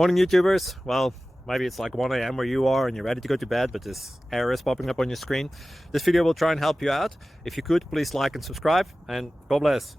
Morning YouTubers. Well, maybe it's like 1 a.m. where you are and you're ready to go to bed, but this error is popping up on your screen. This video will try and help you out. If you could, please like and subscribe, and God bless.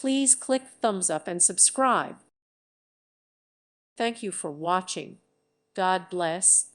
Please click thumbs up and subscribe. Thank you for watching. God bless.